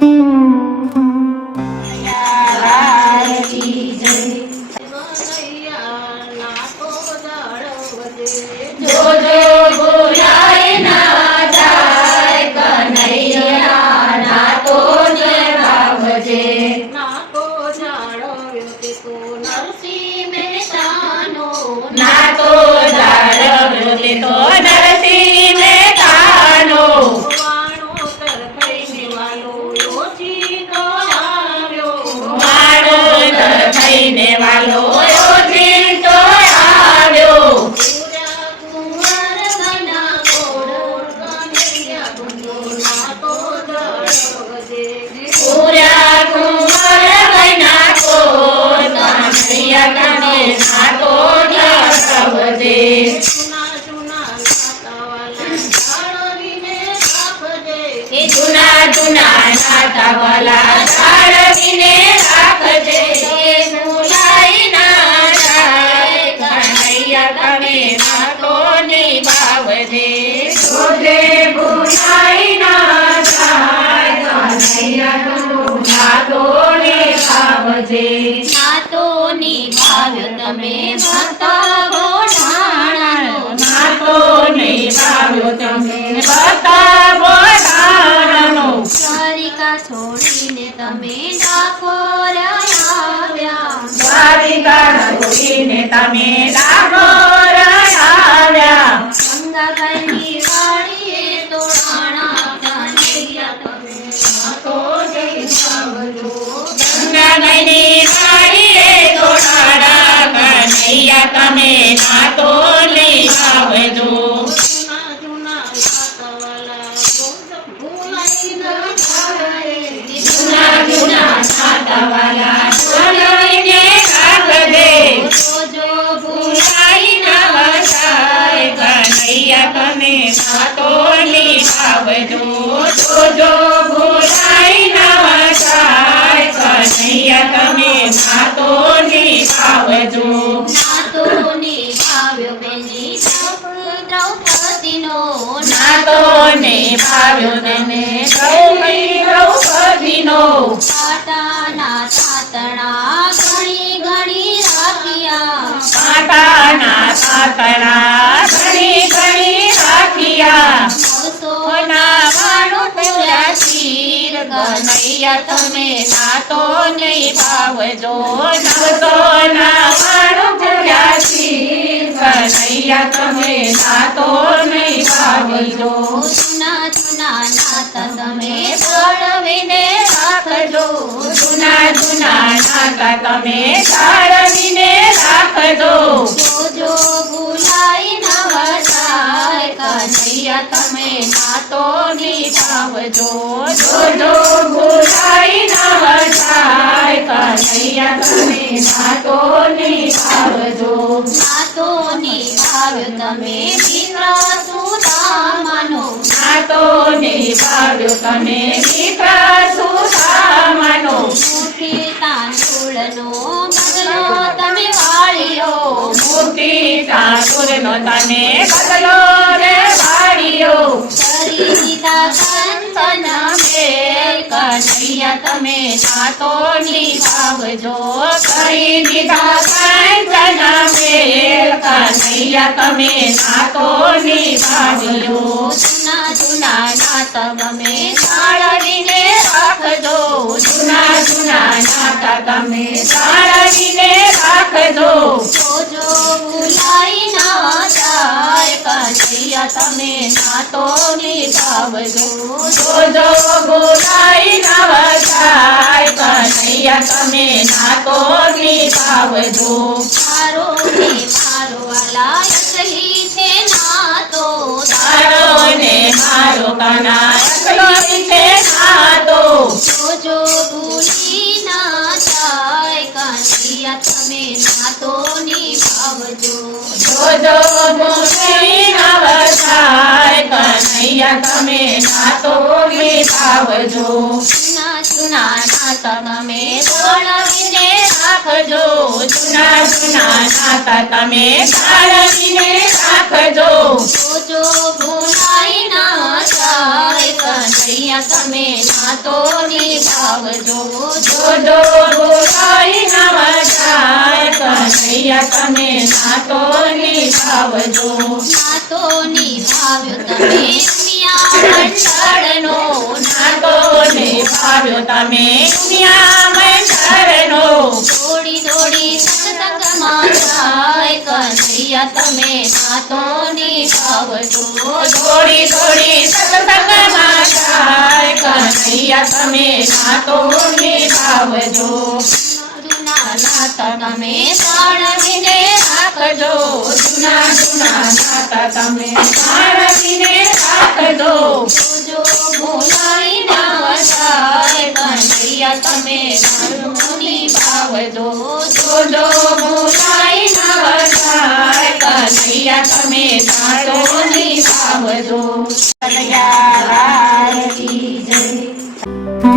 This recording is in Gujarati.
જોજો જૂના નાતા વાલા રાખજે તમે નાતો નિભાવજે જોજે ભૂલાઈ ના જાય કનૈયા તું નિભાવજે તમે માતા નિભાવ્યો તમે કનૈયા તમે નાતો નિભાવજો ગંગાબાઈની વાડીએ તોડાડા કનૈયા તમે નાતાવાલા ભૂલાઈ ન જાય જૂના જૂના નાતાવાલા જોઈને તમે ભૂલાઈ ન કનૈયા તમે બેની નાતો નિભાવ્યો તેને પાટાના તાતણા ઘણી ઘણી રાખ્યા. પાટાના સાતણા કનૈયા તમે નાતો નિભાવજો ભાવજો ના વાણું પૂરા શીર. કનૈયા તમે નાતો ભાવજો. સુના જુના નાતા તમે પળવીને રાખજો. જુના જુના નાતા તમે જાળવીને રાખજો. જો ભૂલાઈ ન તમે કનૈયા તમે નાતો નિભાવજો જોજો ભૂલાઈ ન કનૈયા તમે નાતો નિભાવજો નાતો નિભાવ્યો તમે દીકરા સુદામાનો નાતો નિભાવ્યો તમે દીકરા સુદામાનો મુઠી તાંદૂળનો બદલો તમે વાળ્યો મૂર્તિ ઠાકોરનો તમે બદલો રે વાળ્યો કરી સંતના કંચન કનૈયા તમે સાતો નિભાવજો કરી દીધા કંચન મેલ કનૈયા તમે સાતો નિભાવજો જૂના જૂના નાતા તમે જાળવીને રાખજો. જૂના જૂના નાતા તમે જાળવીને રાખજો. જોજો તમે નાતો નિભાવજો જોજો બોલાઈ નવસાય કનૈયા તમે નાતો નિભાવજો મારો ને મારો વાલા છે નાતો તારો ને મારો કના એકલો છે નાતો જોજો ભૂલી ના જાય કનૈયા તમે નાતો નિભાવજો જોજો તમે નાતો નિભાવજો જૂના જૂના નાતા તમે બોલાવીને રાખજો. જૂના જૂના નાતા તમે જાળવીને રાખજો. જો ભૂલાઈ ના જાય કનૈયા તમે નાતો નિભાવજો. જો ભૂલાઈ ના જાય કનૈયા તમે નાતો નિભાવજો. નાતો નિભાવ્યો તમે મંડળનો નાતો નિભાવ્યો તમે દુનિયા મંડળનો દોડી દોડી સત્સંગમાં જાય કનૈયા તમે નાતો નિભાવજો થોડી થોડી સત્સંગમાં જાય કનૈયા તમે નાતો નિભાવજો જૂના નાતા તમે સાળવીને રાખજો. જૂના જૂના નાતા તમે સાળવીને રાખજો. જો ભૂલાઈ ના જાય કનૈયા તમે મારું નિભાવજો જો ભૂલાઈ ના જાય કનૈયા તમે મારો નિભાવજો કનૈયા રાજી જય.